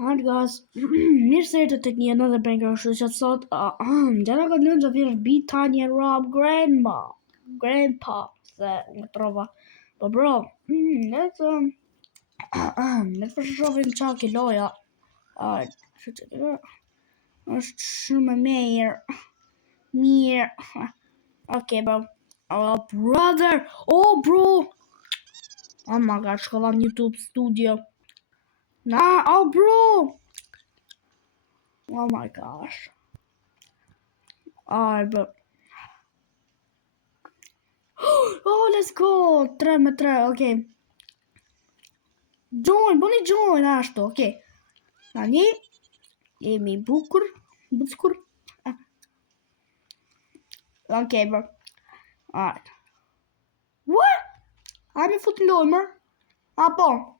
Alright guys, mirë se erdhët tek një another banger, kështu që sot gjana ka lënë të thjesht beat Tiny and Rob Grandpa se më trova. Po bro, let's shohim çfarë ke loja. Është shumë mirë. Okay bro. Oh brother, oh bro. Oh my god, shkova në YouTube Studio. Nah, oh bro. Oh my gosh. Alright, bro. Oh, let's go. 3-3, okay. Join, bëni join ashtu, okay. Tani jemi bukur. Okay, bro. Alright. What? I'm in fucking lojmer. Po.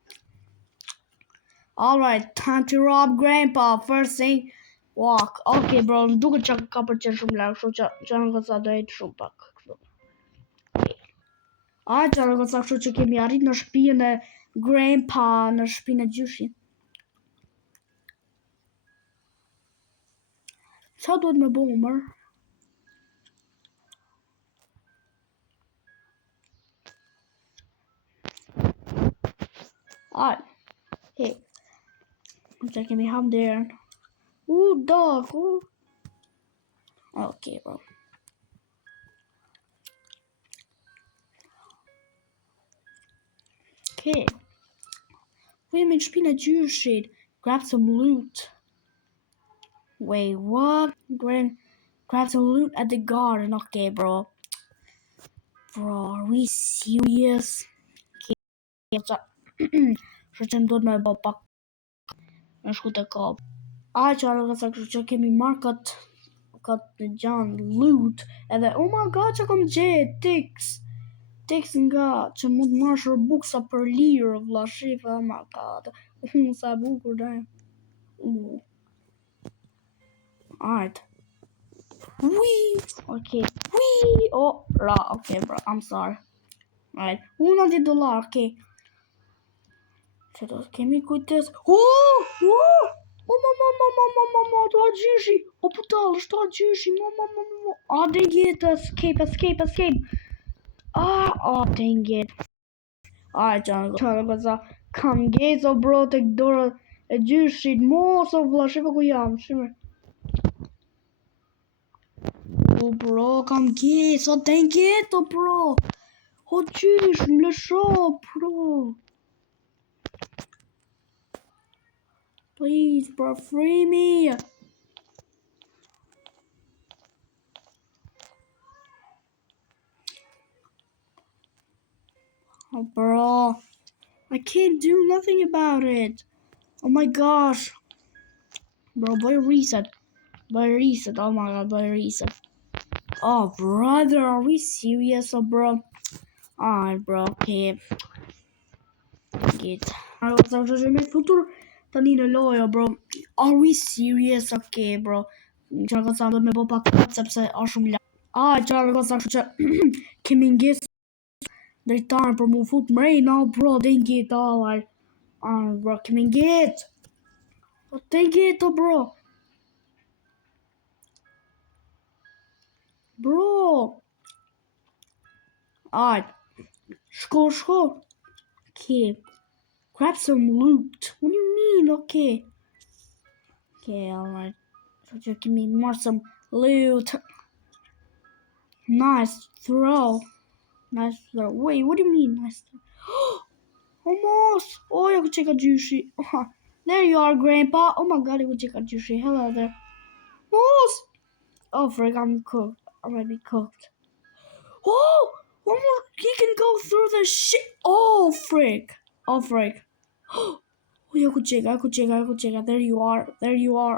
Alright, time to rob Grandpa. First thing, walk. Okay, bro. Duket që ka përqenë shumë larg, kështu që nuk ka sa drejt shumë pak. Që nuk ka kështu që kemi arrit në shtëpinë e Grandpa, në shtëpinë e gjyshit. Sa duhet me bo mër? Hey. Që kemi ham derën. Dog. Okay, bro. Okay. We in shpinë e gjyshit. Grab some loot. Wait, what? Grab some loot at the garden. Okay, bro. Bro, are we serious? Okay. Që që ndod me bo pak në shku të kap. Që arë kësa kështu që kemi marrë këtë gjanë loot. Edhe, oh my god, që kom gjetë Tix nga që mund marrësh buksa për lirë, vlla shif, oh my god. Sa bukur dhe. Alright. Wee! Okay. Wee! Oh, okay, bro. I'm sorry. Alright. $90, okay. Që do kemi kujtes. Mama, to gjyshi. O putal, është to gjyshi. Mama. Dang it, escape. Dang it. Alright, John, cosa kam gjezo bro tek dora e gjyshit. Mos o vlla, shifë ku jam, shifë. Bro, kam gjezo, dang it, bro. O gjysh, më lësho, bro. Please, bro, free me. Oh, bro. I can't do nothing about it. Oh my gosh. Bro, boy, reset. Oh my god, boy, reset. Oh, brother, are we serious, bro? Alright, bro, okay. Get. Tani në loja, bro. Are we serious? Okay, bro. Që në kësa me bo pak sepse a shumë lartë. Që në kësa që kemi ngesë drejtarën për mu fut mrej, no, bro, dang it, alright. Bro, kemi ngesë. Dang it, bro. Bro. Alright. Shko. Okay. Grab some loot. What do you mean? Okay. Okay, alright. So just give me more some loot. Nice throw. Wait, what do you mean nice throw? Almost. Oh, I could check a juicy. There you are, Grandpa. Oh my god, I could check a juicy. Hello there. Almost. Oh, frick, I'm cooked. I'm already cooked. Oh, one more. He can go through the shit. Oh, frick. Oh, I could check. There you are.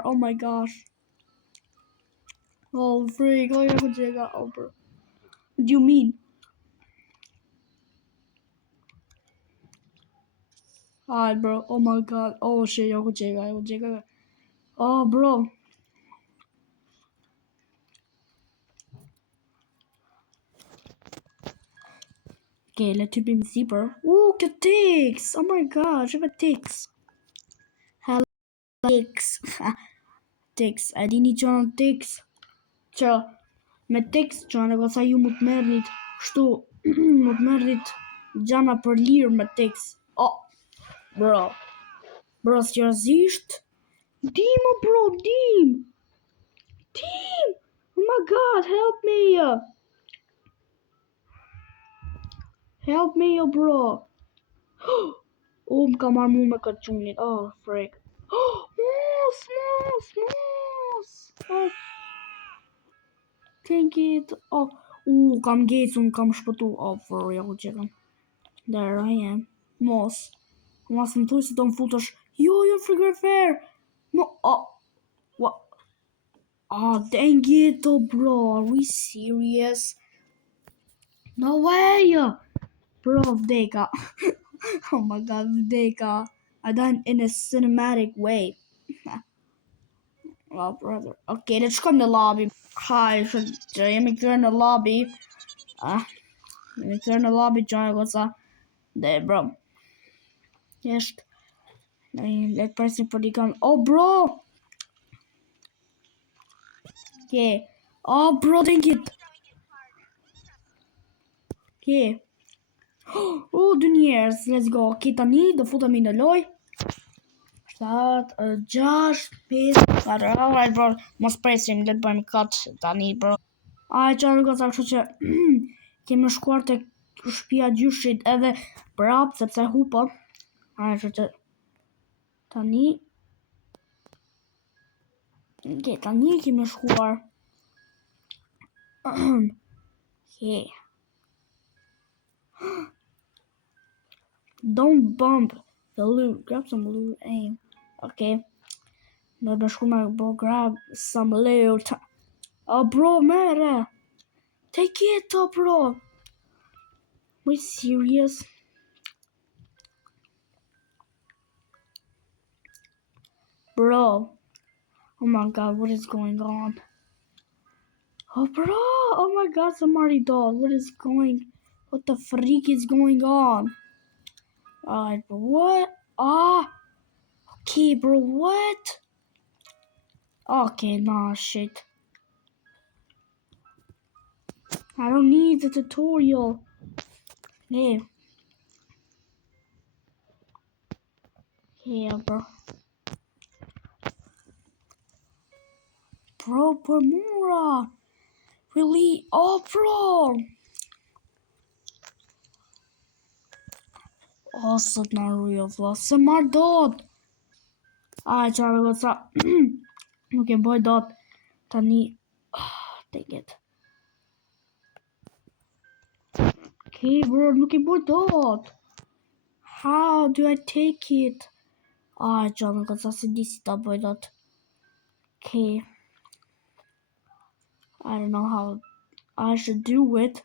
Oh my gosh. Oh, frick. Oh, I could check. Oh, bro. What do you mean? Alright, bro. Oh my god. Oh shit, I could check. Oh, bro. Okay, let's typ in zipper. Get ticks. Oh my gosh, I have a ticks. Tix. Tix, a dini që janë Tix? Që me Tix që në goca ju më të merrit kështu më të merrit gjana për lirë me Tix. Oh, bro. Bro, seriozisht? Dim, bro, dim! Dim! Oh my god, help me! Help me, bro! Oh, më ka marrë mu me këtë qunit. Oh, frick. Mos! Oh, take it. Oh, kam gecun, kam shpëtu. Oh, for real, që kam. There I am. Mos më thuj se do më futesh. Jo, frigorifer. No, what? Oh, dang it, bro. Are we serious? No way! Bro, vdeka. Oh my god, vdeka. I done in a cinematic way. Well, brother. Okay, let's come to lobby. Hi, jemi kthyer në lobby. Jemi kthyer në lobby, Johnny, what's up? There, bro. Yes. Let's press for the gun. Oh, bro! Okay. Oh, bro, dang it. Okay. Oh, duniers, let's go. Okay, tani do futemi në loj. 7, 6, 5, 4. Alright, bro. Mos presim, le të bëjmë cut tani, bro. Aj, qarë goca, kështu që kemi shkuar të shtëpia gjyshit edhe prap, sepse hupa. Aj, kështu që tani tani kemi shkuar. Okay. Don't bump the loot. Grab some loot. Aim. Okay. No, bro, grab some loot. Oh, bro, man. Take it, bro. Are we serious? Bro. Oh my god, what is going on? Oh, bro. Oh my god, somebody dog. What the freak is going on? Alright, bro. What? Okay, bro. What? Okay, nah, shit. I don't need the tutorial. Yeah. Yeah, bro. Bro, Bermuda. Really? Oh, bro. Oh, sot not real, vlog. Samar dot. Charlie, what's up? Okay, boy, dot. Tani. Take it. Okay, bro, looking boy, dot. How do I take it? Charlie, what's up? This boy, dot. Okay. I don't know how I should do it.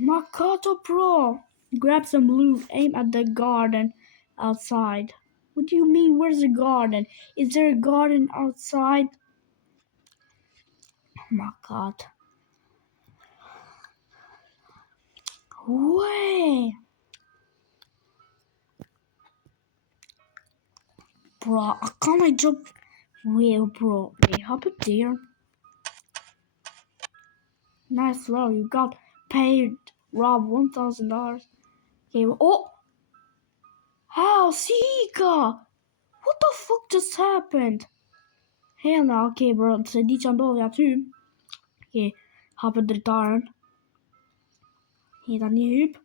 Makato Pro. Grab some loot. Aim at the garden outside. What do you mean? Where's the garden? Is there a garden outside? Oh my god. Way. Bro, I can't jump. Well, bro. Wait, hop it there. Nice throw. You got paid Rob $1,000. Okay, oh! How? Sika! What the fuck just happened? Hell no, okay, bro. Se di që ndodhi aty. Okay, hapet dritaren. Okay, tani hyp.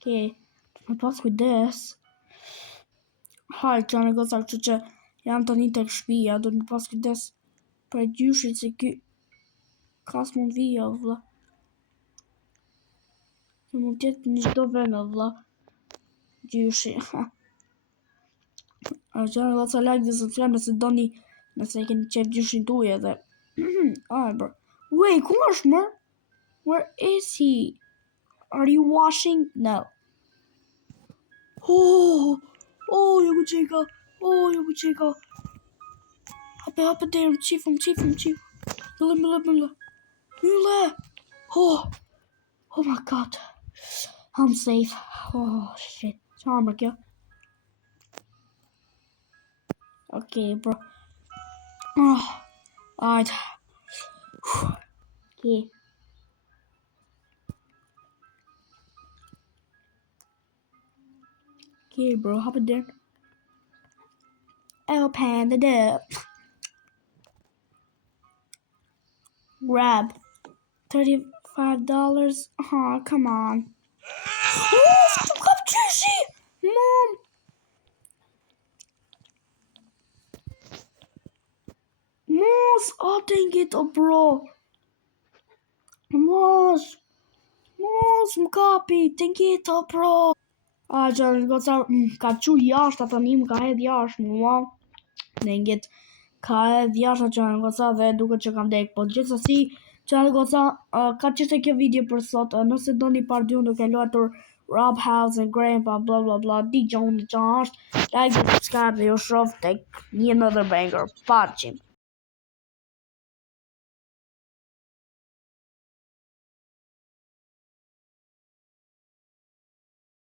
Okay, me pas kujdes. Hajt që në goca, kështu që jam tani tek shtëpia, do të pas kujdes për gjyshit se ky kas mund vija, vlla. Ky mund tjetë në çdo vend, vlla. Gjyshi. Që në goca like dhe subscribe nëse doni, nëse keni qef gjyshin tuaj edhe. Alright, bro. Wait, ku është më? Where is he? Are you washing? No. Oh, joku qeka. Joku qeka. Hape there, chief. Mille. Oh my god. I'm safe. Oh shit. Çfarë kjo? Okay, bro. Oh, alright. Okay. Okay, bro. Hop in there. Open the door. Grab. $35. Oh, come on. Oh, stop, Juicy! Mom! Moss! Oh, dang it, oh, bro. Moss! Moss, më kapi, dang it, oh, bro. Që goca ka qu jashtë atë një më ka hedh jashtë mua. Dang it. Ka hedh jashtë që në goca dhe duket që kam dek. Po gjithsesi, që në goca ka qishte kjo video për sot. Nëse do një part 2 duke luatur Rob House and Grandpa bla bla bla. Di gjon është. Like, subscribe dhe ju shof tek një another banger. Paqim.